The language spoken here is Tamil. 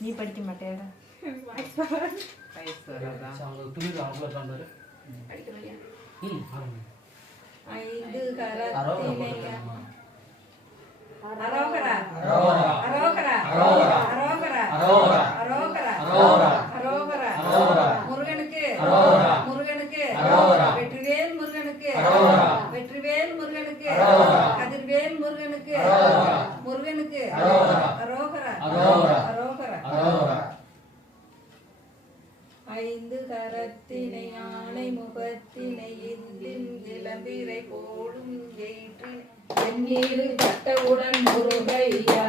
நீ படிக்க மாட்டேடா ஐந்து கரத்தினை அரோகரா அரோகரா அரோகரா அரோகரா அரோகரா முருகனுக்கு முருகனுக்கு வெற்றிவேல் முருகனுக்கு வெற்றிவேல் முருகனுக்கு கதிர்வேல் முருகனுக்கு முருகனுக்கு அரோகரா அரோகரா ஐந்து கரத்தினை ஆணை முகத்தினை இந்தின் இளம்பிரை போடும் எண்ணீர் பட்டவுடன் முருகையா